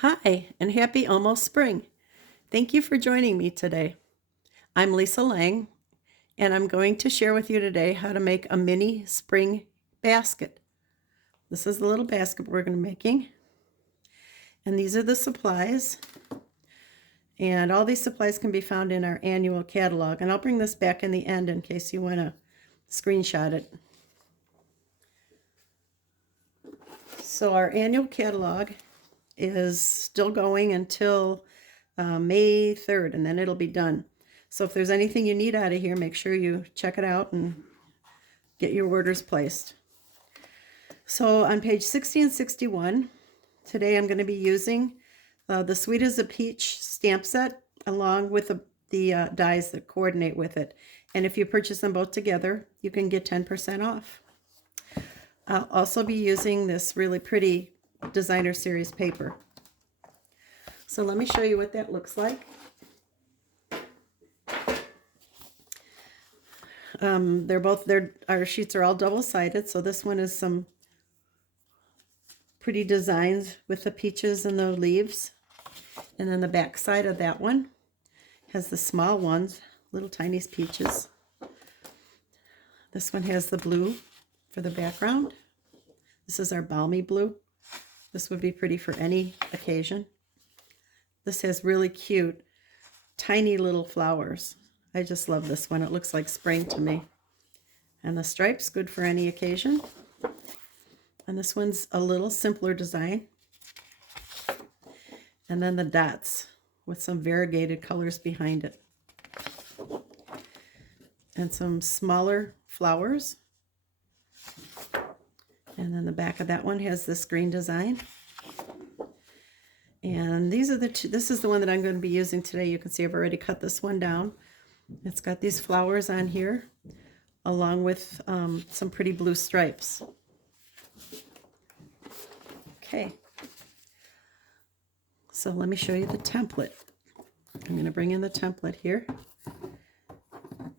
Hi, and happy almost spring. Thank you for joining me today. I'm Lisa Lang, and I'm going to share with you today how to make a mini spring basket. This is the little basket we're going to be making, and these are the supplies. And all these supplies can be found in our annual catalog, and I'll bring this back in the end in case you want to screenshot it. So our annual catalog is still going until May 3rd, and then it'll be done. So if there's anything you need out of here, make sure you check it out and get your orders placed. So on page 60 and 61, today I'm going to be using the Sweet as a Peach stamp set along with the dies that coordinate with it. And if you purchase them both together, you can get 10% off. I'll also be using this really pretty designer series paper. So let me show you what that looks like. Our sheets are all double-sided, so this one is some pretty designs with the peaches and the leaves. And then the back side of that one has the small ones, little tiny peaches. This one has the blue for the background. This is our balmy blue. This would be pretty for any occasion. This has really cute, tiny little flowers. I just love this one. It looks like spring to me. And the stripes, good for any occasion. And this one's a little simpler design. And then the dots with some variegated colors behind it. And some smaller flowers. And then the back of that one has this green design. And these are the two. This is the one that I'm going to be using today. You can see I've already cut this one down. It's got these flowers on here, along with some pretty blue stripes. Okay. So let me show you the template. I'm going to bring in the template here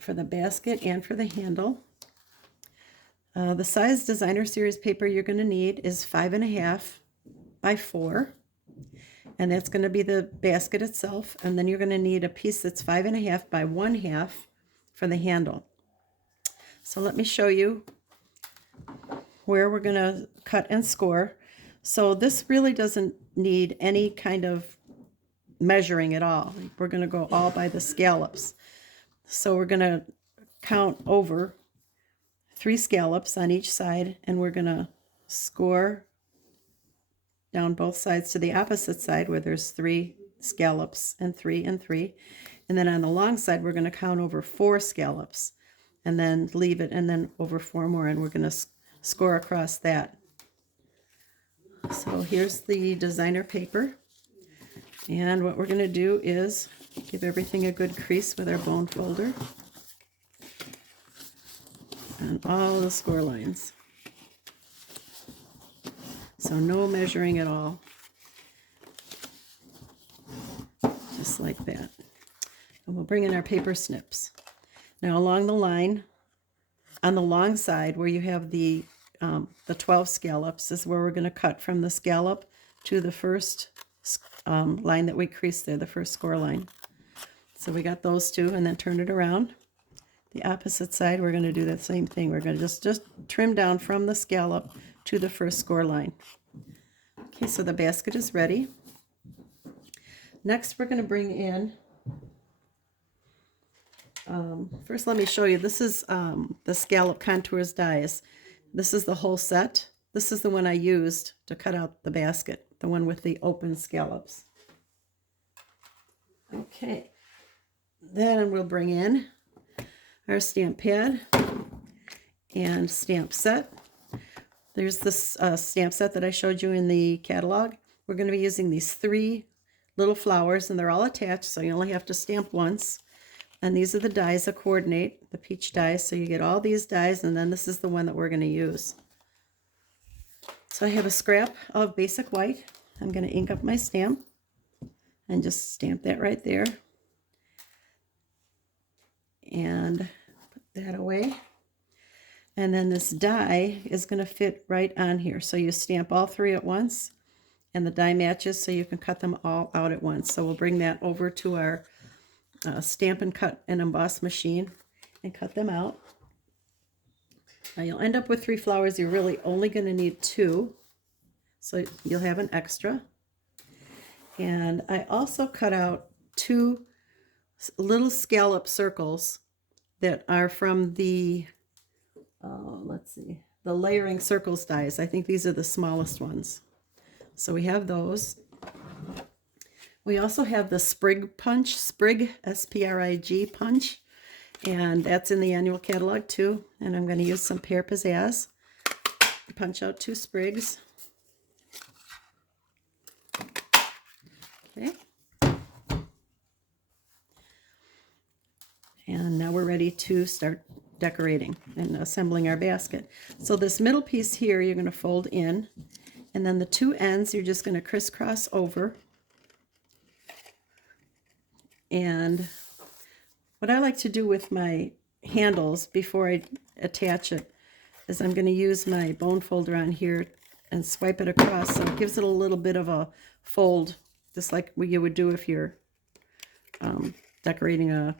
for the basket and for the handle. The size designer series paper you're going to need is 5.5 by 4. And that's going to be the basket itself. And then you're going to need a piece that's 5.5 by 1/2 for the handle. So let me show you where we're going to cut and score. So this really doesn't need any kind of measuring at all. We're going to go all by the scallops. So we're going to count over 3 scallops on each side, and we're going to score down both sides to the opposite side where there's 3 scallops and 3 and 3. And then on the long side, we're going to count over 4 scallops and then leave it, and then over 4 more, and we're going to score across that. So here's the designer paper. And what we're going to do is give everything a good crease with our bone folder on all the score lines. So no measuring at all. Just like that. And we'll bring in our paper snips. Now along the line, on the long side where you have the 12 scallops is where we're going to cut from the scallop to the first line that we creased there, the first score line. So we got those two, and then turn it around. The opposite side, we're going to do the same thing. We're going to just trim down from the scallop to the first score line. Okay, so the basket is ready. Next, we're going to bring in, first let me show you, this is the Scalloped Contours Dies. This is the whole set. This is the one I used to cut out the basket, the one with the open scallops. Okay, then we'll bring in our stamp pad and stamp set. There's this stamp set that I showed you in the catalog. We're going to be using these 3 little flowers, and they're all attached, so you only have to stamp once. And these are the dies that coordinate, the peach dies. So you get all these dies, and then this is the one that we're going to use. So I have a scrap of basic white. I'm going to ink up my stamp and just stamp that right there. And put that away. And then this die is going to fit right on here. So you stamp all 3 at once, and the die matches, so you can cut them all out at once. So we'll bring that over to our Stampin' Cut and Emboss machine and cut them out. Now you'll end up with 3 flowers. You're really only going to need 2, so you'll have an extra. And I also cut out 2 little scallop circles that are from the, let's see, the Layering Circles dies. I think these are the smallest ones. So we have those. We also have the Sprig punch, Sprig, S-P-R-I-G punch, and that's in the annual catalog too. And I'm going to use some Pear Pizzazz to punch out 2 sprigs. Okay. And now we're ready to start decorating and assembling our basket. So this middle piece here you're going to fold in, and then the 2 ends you're just going to crisscross over. And what I like to do with my handles before I attach it is I'm going to use my bone folder on here and swipe it across, so it gives it a little bit of a fold, just like what you would do if you're decorating a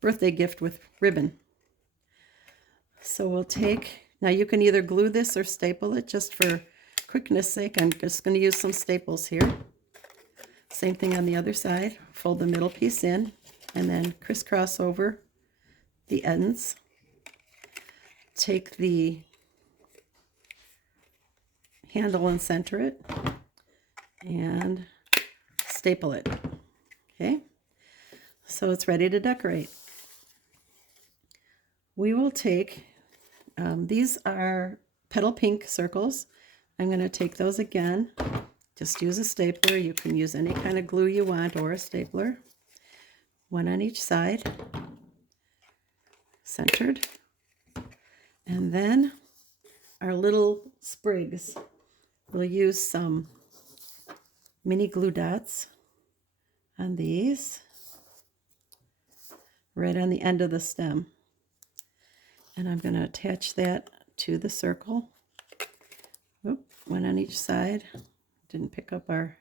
birthday gift with ribbon. So we'll take, now you can either glue this or staple it. Just for quickness sake, I'm just going to use some staples here. Same thing on the other side. Fold the middle piece in and then crisscross over the ends. Take the handle and center it and staple it. Okay, so it's ready to decorate. We will take, these are petal pink circles. I'm going to take those again. Just use a stapler. You can use any kind of glue you want or a stapler. 1 on each side, centered. And then our little sprigs, we'll use some mini glue dots on these, right on the end of the stem. And I'm going to attach that to the circle. Oop, 1 on each side. Didn't pick up our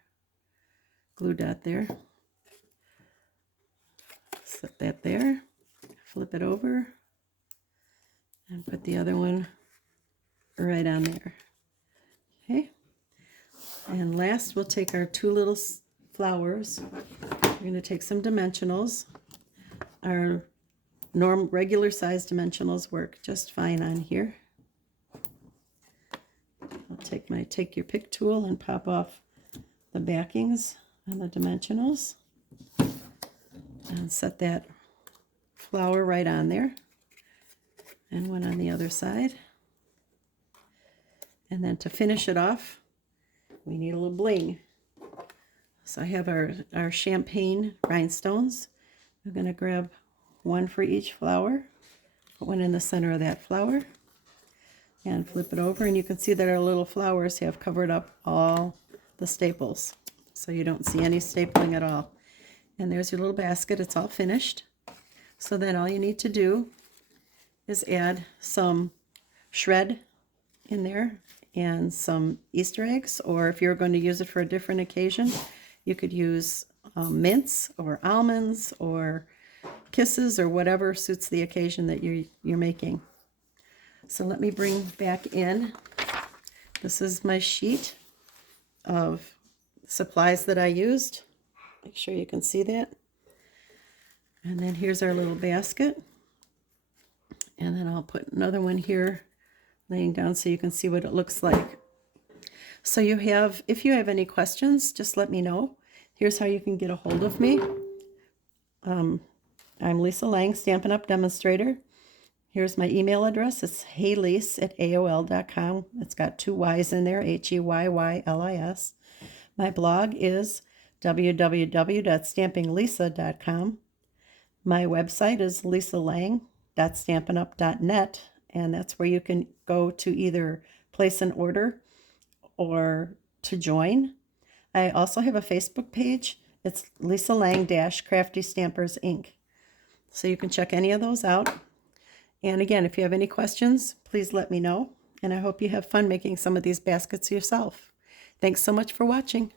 glue dot there. Set that there. Flip it over. And put the other one right on there. Okay. And last, we'll take our 2 little flowers. We're going to take some dimensionals. Our regular size dimensionals work just fine on here. I'll take your pick tool and pop off the backings on the dimensionals and set that flower right on there, and 1 on the other side. And then to finish it off, we need a little bling. So I have our champagne rhinestones. I'm going to grab 1 for each flower, put 1 in the center of that flower, and flip it over, and you can see that our little flowers have covered up all the staples, so you don't see any stapling at all. And there's your little basket. It's all finished. So then all you need to do is add some shred in there and some Easter eggs, or if you're going to use it for a different occasion, you could use mints or almonds or kisses or whatever suits the occasion that you're making. So let me bring back in, this is my sheet of supplies that I used. Make sure you can see that. And then here's our little basket. And then I'll put another one here laying down so you can see what it looks like. So if you have any questions, just let me know. Here's how you can get a hold of me. I'm Lisa Lang, Stampin' Up! Demonstrator. Here's my email address. It's heylise@aol.com. It's got 2 Y's in there, HEYYLIS. My blog is www.stampinglisa.com. My website is lisalang.stampinup.net, and that's where you can go to either place an order or to join. I also have a Facebook page. It's Lisa Lang Crafty Stampers Inc. So you can check any of those out. And again, if you have any questions, please let me know. And I hope you have fun making some of these baskets yourself. Thanks so much for watching.